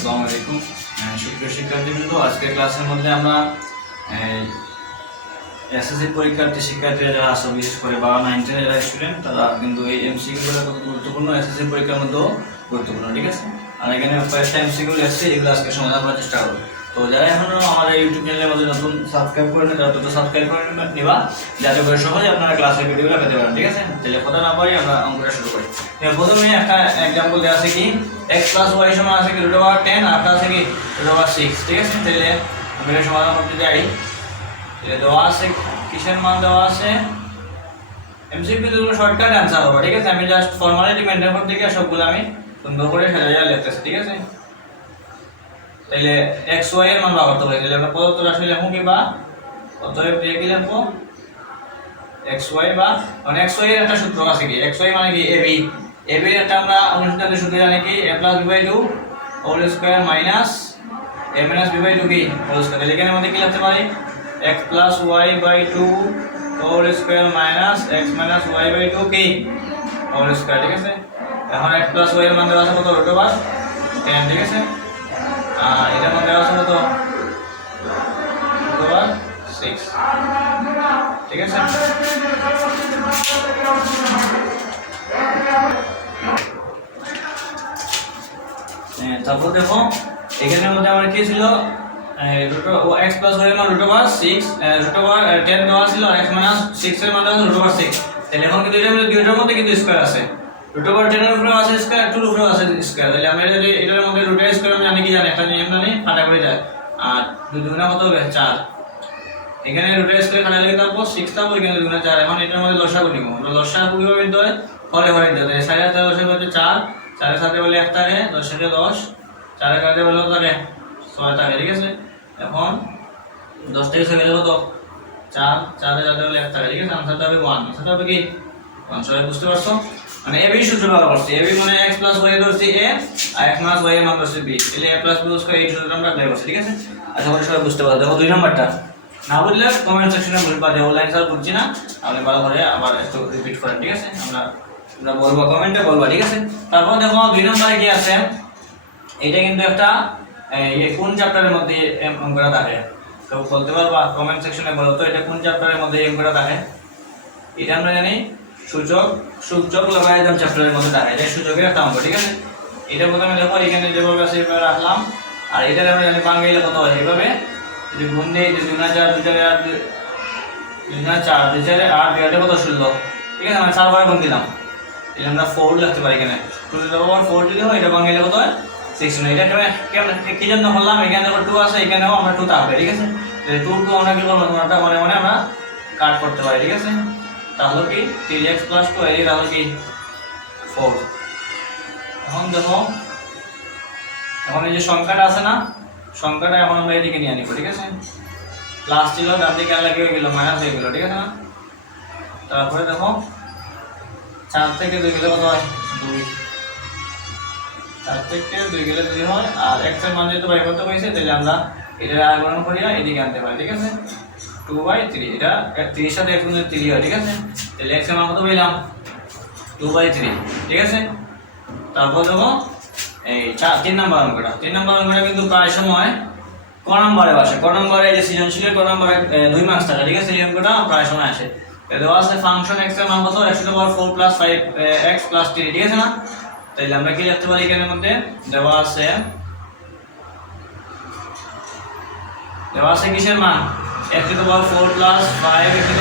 আসসালামু আলাইকুম সুপ্রিয় শিক্ষার্থীবৃন্দ, আজকের ক্লাসের মধ্যে আমরা এসএসসি পরীক্ষার্থী শিক্ষার্থীরা যারা আছে, বিশেষ করে 9 10 যারা স্টুডেন্ট, তারা কিন্তু এই এমসিকিউগুলো খুব গুরুত্বপূর্ণ, এসএসসি পরীক্ষার মধ্যেও গুরুত্বপূর্ণ। ঠিক আছে, আর এখানে কয়েকটা এমসিকিউ আসছে, এগুলো আজকে সমাধান করার চেষ্টা করব। তো যারা এখনো আমাদের ইউটিউব চ্যানেলের মধ্যে নতুন সাবস্ক্রাইব করেন, তারা তো সাবস্ক্রাইব করে নিবা, যাতে করে সহজে আপনারা ক্লাসের ভিডিওগুলো পেতে পারেন। ঠিক আছে, তাহলে কথা না বলি আমরা অঙ্কটা শুরু করি। প্রথমে একটা এক্সাম্পল দেওয়া আছে কি x + y সমান আছে কি √10, আর আছে কি √6। ঠিক আছে, তাহলে আমরা এটা সমাধান করতে যাই। তাহলে দেওয়া আছে কিসের মান দেওয়া আছে, এমসিকিউ গুলো শর্টকাট आंसर হবে। ঠিক আছে, আমি জাস্ট ফর্মালিটি মেইনটেইন করতে গিয়ে সবগুলো আমি সুন্দর করে সাজিয়ে লিখতেছি। ঠিক আছে, তাহলে x y এর মান বার করতে হবে। তাহলে আমরা প্রদত্ত রাশি লিখব কি বা অতএব দিয়ে কি লিখব x y বা মানে x y এর একটা সূত্র আছে কি, x y মানে কি ab, ab এর একটা আমরা অনুসন্ধানের সূত্র জানি কি a + b/2 whole square minus a - b/2 কি হোল স্কয়ার। তাহলে এখানে আমাদের কি লিখতে পারি x + y/2 whole square minus x - y/2 কি হোল স্কয়ার। ঠিক আছে, এখন x + y এর মান দেওয়া আছে কত √10। ঠিক আছে, আর এটার মান দেওয়া আছে কত √6। ঠিক আছে, তারপর দেখো এখানের মধ্যে আমার কি ছিল x + y এর মান √6, √10 দেওয়া ছিল, আর x - 6 এর মান দেওয়া ছিল √6। তাহলে এখন কিন্তু দুইটার মধ্যে কিন্তু স্কয়ার আছে, √10 এর উপরে আছে স্কয়ার, 2 এর উপরে আছে স্কয়ার। তাহলে আমরা এটার মধ্যে √10 স্কয়ার আমি জানি কি জানি একটা নিয়ম জানি, কাটা করে যায়, আর 2 দুগুণা কত হবে 4। এখানে √10 স্কয়ার কাটা লাগে তারপর 6 তারপর এখানে 2 গুণা 4। এখন এটার মধ্যে লসাগু নিব, আমরা লসাগু কিভাবে নিতে হয় হরে হরে নিতে হয়। 4 এর সাথে লসাগু হচ্ছে 4, 4 এর সাথে বলে 1 থাকে, 10 এর সাথে 10, 4 এর সাথে বলে কত থাকে 6 থাকে। ঠিক আছে, এখন 10 থেকে 6 গেলে কত 4, 4 এর সাথে বলে 1 থাকে। ঠিক আছে, आंसरটা হবে 1, आंसरটা হবে কি 1। সবাই বুঝতে পারছো, মানে ab সূত্র ব্যবহার করছি, ab মানে x + y ধরছি a, আর x - y এর মান ধরছি b, তাহলে a + b স্কয়ার এই সূত্রটা আমরা অ্যাপ্লাই করছি। ঠিক আছে, আশা করি সবাই বুঝতে পারছো। দেখো 2 নাম্বারটা না বুঝলে কমেন্ট সেকশনে বলবা যে অনলাইন স্যার বুঝছি না, আপনি ভালো করে আবার একটু রিপিট করেন। ঠিক আছে, আমরা বলবো, কমেন্টে বলবা। ঠিক আছে, তারপর দেখো 2 নম্বরে কি আছে, এটা কিন্তু একটা এই কোন চ্যাপ্টারের মধ্যে অঙ্কটা থাকে, তো বলতে পারবা কমেন্ট সেকশনে বলো তো এটা কোন চ্যাপ্টারের মধ্যে অঙ্কটা থাকে। এটা আমরা জানি সূচক লগারিদম চ্যাপ্টারের মধ্যে থাকে, এটা সূচকের একটা অঙ্ক। ঠিক আছে, এটা প্রথমে দেখো এখানে যেভাবে আছে এভাবে রাখলাম, আর এটা আমরা জানি বাংলাইলে কত হয় এইভাবে যদি গুণ দেই, যে 2 × 4 2 × 8 2 × 4 2 × 8 2 = কত 16। ঠিক আছে, আমরা 4 বার গুণ দিলাম, তাহলে আমরা 4 লিখতে পারি। এখানে 2 ^ 4 যদি হয়, এটা বাংলাইলে কত হয় 16। এটা কেমন কি জন্য করলাম, এখানে দেখো 2 আছে, এখানেও আমরা 2 থাকবে। ঠিক আছে, তাহলে 2 2 আমরা কি করব, আমরা মানে আমরা কাট করতে পারি। ঠিক আছে, তাহলে কি 3x + 2 এর তাহলে কি 4। এখন দেখো এখন এই যে সংখ্যাটা আছে না, সংখ্যাটা এখন আমরা এদিকে নিয়ে নিব। ঠিক আছে, প্লাস ছিল, ডান দিকে আলাদা হয়ে গেল, মাইনাস হয়ে গেল। ঠিক আছে না, তারপরে দেখো 4 থেকে 2 গেলে কত হয় 2, 4 থেকে 2 গেলে 2 হয়, আর x এর মান যেহেতু বাই করতে কইছে, তাহলে আমরা এটা আগুণ করিয়া এদিকে আনতে পারি। ঠিক আছে, 2/3, এটা 3 এর সাথে x গুণ 3 হয়। ঠিক আছে, তাহলে x এর মান কত পেলাম 2/3। ঠিক আছে, তারপর দেখো এই 3 নাম্বার অঙ্কটা, 3 নাম্বার অঙ্কটা কিন্তু প্রায় সময় ক নম্বরে আসে, ক নম্বরে যে সৃজনশীলের ক নম্বরে 2 মার্কস থাকে। ঠিক আছে, এই অঙ্কটা প্রায় সময় আসে। দেওয়া আছে ফাংশন x এর মান কত x⁴ + 5x + 3। ঠিক আছে না, তাহলে আমরা কি লিখতে পারি, এখানের মধ্যে দেওয়া আছে কিসের মান x⁴ + 5 x⁴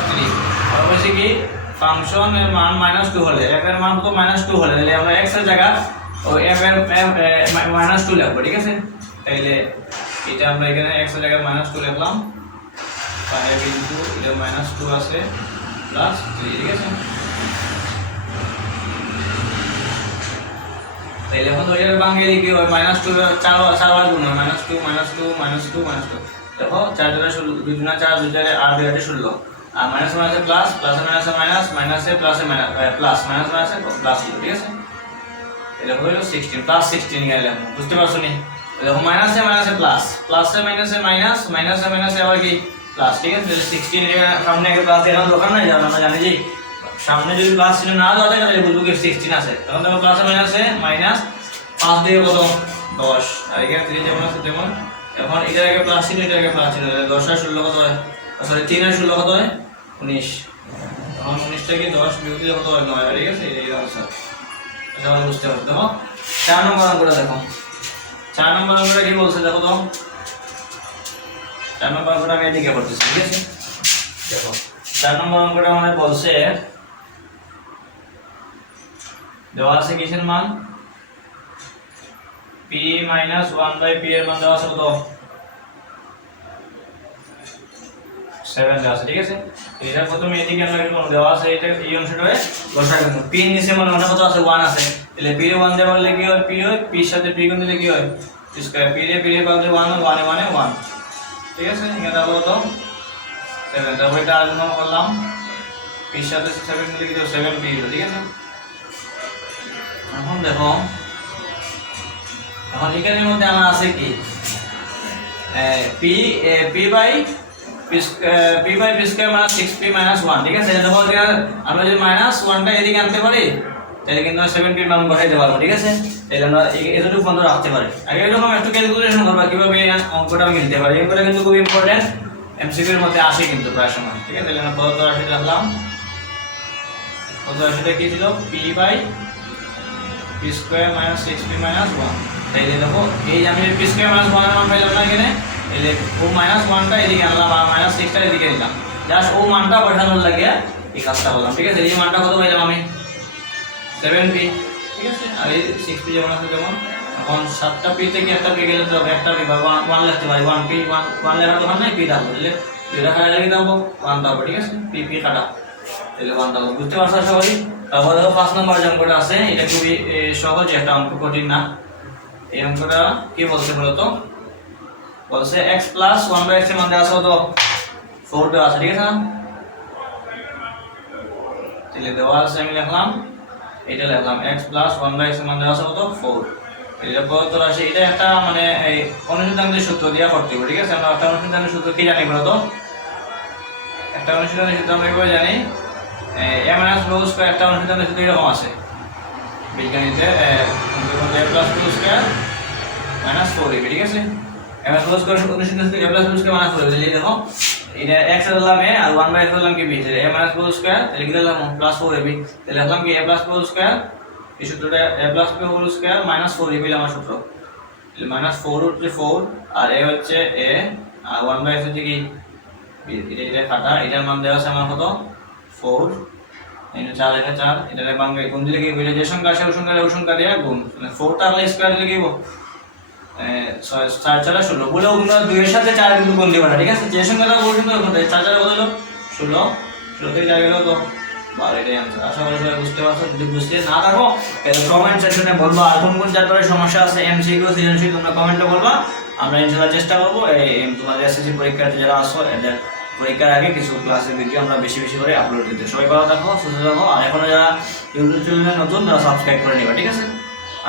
+ 3, আর বলছি কি ফাংশনের মান -2 হলে, f এর মান তো -2 হলে, তাহলে আমরা x এর জায়গা ওই f এর -2 লিখব। ঠিক আছে, তাহলে এটা আমরা এখানে x এর জায়গায় -2 লিখলাম, 5 * এটা -2 আছে + 3। ঠিক আছে, তাহলে এখন ওই এর বাংলা লিখি হয় -2 4 বার গুণ হয়, -2 -2 -2 -2। দেখো 4 × 16 2 × 4 2 × 8 2 = 16, আর মাইনাস মাইনাসে প্লাস, প্লাসে মাইনাসে মাইনাস, মাইনাসে প্লাসে মাইনাস, প্লাস মাইনাস মাইনাসে প্লাস হলো। ঠিক আছে, তাহলে হলো 16 +16 গেল, বুঝতে পারছো নি। দেখো মাইনাসে মাইনাসে প্লাস, প্লাসে মাইনাসে মাইনাস, মাইনাসে মাইনাসে আবার কি প্লাস। ঠিক আছে, তাহলে 16 এর সামনে আগে প্লাস দেওয়ার দরকার নাই, আমরা জানি যে সামনে যদি প্লাস চিহ্ন না দেওয়া থাকে তাহলে বুঝবো কি 16 আছে। তখন দেখো প্লাসে মাইনাসে মাইনাস 5 দিয়ে কত 10 আর এখানে 3 যেমন আছে তেমন। এখন এটার আগে প্লাস ছিল, এটার আগে প্লাস ছিল, 10 আর 16 কত হয়, সরি 3 আর 16 কত হয় 19। এখন 19 থেকে 10 বিয়োগ দিলে কত হয় 9। ঠিক আছে, এই আনসার। এটা আমরা বুঝতে পারছি। দেখো 4 নম্বর অঙ্কটা দেখো, 4 নম্বর অঙ্কটা কি বলছে দেখো তো। 4 নম্বর অঙ্কটা আমি এদিকে করতেছি। ঠিক আছে, দেখো 4 নম্বর অঙ্কটা আমাদের বলছে দেওয়া আছে কিসের মান, p - 1/p এর মান দেওয়া আছে কত 7 দেওয়া আছে। ঠিক আছে, এটা প্রথমে এদিকে আমরা কি করব, দেওয়া আছে এটা এই অংশটায় বসাই দেব। p এর নিচে মানে কত আছে 1 আছে, তাহলে p এর 1 দেওয়া হলে কি হয়, p হয়, p এর সাথে p গুণ দিলে কি হয় স্কয়ার, p এর বদলে 1 1 মানে 1। ঠিক আছে, এটা হলো তো 7। তারপর এটা আজন্য করলাম, p এর সাথে 7 দিলে কি হবে 7p হলো। ঠিক আছে, এখন দেখো, এখন এখানের মধ্যে আমার আছে কি p স্কয়ার মানে 6p - 1। ঠিক আছে, দেখো আমরা যদি -1টা এদিকে আনতে পারি তাহলে কিন্তু 7p এর মান বসাইতে পারবো। ঠিক আছে, তাহলে আমরা এতটুকু বন্ধ রাখতে পারি। আগে এরকম একটু ক্যালকুলেশন করবা কিভাবে অঙ্কটা মিলতে পারে, এগুলো কিন্তু খুব ইম্পর্টেন্ট, এমসিকিউ এর মধ্যে আসে কিন্তু প্রায় সময়। ঠিক আছে, তাহলে আমরা পদ রাশি রাখলাম, পদ রাশিটা কি ছিল p স্কয়ার - 6p - 1। তাইলে দেখো এই যে আমি p স্কয়ার - 1 এর মান পাইলাম না এখানে, তাহলে ও -1টা এদিকে আনলাম আর -6টা এদিকে নিলাম, জাস্ট ও মানটা বসানোর লাগে এই কাজটা করলাম। ঠিক আছে, এই মানটা কত পাইলাম আমি 7p। ঠিক আছে, আর এই 6p যেমন আছে তেমন। এখন 7টা p থেকে একটা p গেলে তো একটা p বা 1 লিখতে পারি, 1p 1 লেখা দরকার নাই, p দাও, তাহলে এটা কাটা লাগি দাও 1 দাও। ঠিক আছে, p কাটা, তাহলে 1 দাও। বুঝতে পারছো আশা করি। তারপর দেখো 5 নম্বর যে অঙ্কটা আছে, এটা খুবই সহজ একটা অঙ্ক, কঠিন না। এই অঙ্কটা কি বলছে বলতো, বলছে x + 1/x এর মান দেওয়া আছে কত 4 দেওয়া আছে। ঠিক আছে, তাহলে দেওয়া আছে আমি লিখলাম, এটা লিখলাম x + 1/x এর মান দেওয়া আছে কত 4। এটা কত রাশি, এটা একটা মানে এই অনুসন্ধানের সূত্র দিয়া করতে হবে। ঠিক আছে, আমরা একটা অনুসন্ধানের সূত্র কি জানি বলতো, একটা অনুসন্ধানের সূত্র আমরা কিভাবে জানি, a - b² একটা অনুসন্ধানের সূত্র এরকম আছে বিজ্ঞানীতে, a + b² - 4ab। ঠিক আছে, a + b² অনুসন্ধানের সূত্র a + b² - 4ab। তাহলে দেখো এটা x এর দিলাম a আর 1/x দিলাম কি b, তাহলে a - b² তাহলে কি দিলাম +4ab। তাহলে লিখলাম কি a + b² এই সূত্রটা a + b² - 4ab আমার সূত্র। তাহলে -4 হচ্ছে 4 আর a হচ্ছে a আর 1/x হচ্ছে কি b। এটা কাটা, এটার মান দেওয়া আছে আমার কত 4, এটা 4 এটা 4, এটার মান গুণ দিলে কি হবে, যে সংখ্যা আসে ওই সংখ্যা দিয়ে গুণ, মানে 4 থাকলে স্কয়ার দিলে কি হবে 4 4 16। বলে আমরা 2 এর সাথে 4 কিন্তু গুণ দিব না। ঠিক আছে, যে সংখ্যাটা বলছিলাম ওখান থেকে 4 4 কত হলো 16, 16 থেকে 4 গেল তো 12। এটাই आंसर। আশা করি সবাই বুঝতে পারছো। যদি বুঝতে না থাকো তাহলে কমেন্ট সেকশনে বলবা, আর কোন কোন চ্যাপ্টারে সমস্যা আছে এমসিকিউ সৃজনশীল তোমরা কমেন্টে বলবা, আমরা ইনশাআল্লাহ চেষ্টা করব এই তোমাদের এসএসসি পরীক্ষার্থী যারা আছো এদের পরীক্ষার আগে কিছু ক্লাসের ভিডিও আমরা বেশি বেশি করে আপলোড দিতে। সবাই ভালো থাকো, সুস্থ থাকো, আর এখনো যারা ইউটিউব চ্যানেলে নতুন তারা সাবস্ক্রাইব করে নিবা। ঠিক আছে,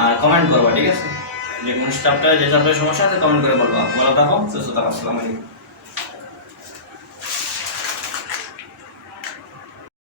আর কমেন্ট করবা। ঠিক আছে, যে কোন চ্যাপ্টারে যে চ্যাপ্টারে সমস্যা আছে কমেন্ট করে বলবা। ভালো থাকো, সুস্থ থাকো, আসসালামু আলাইকুম।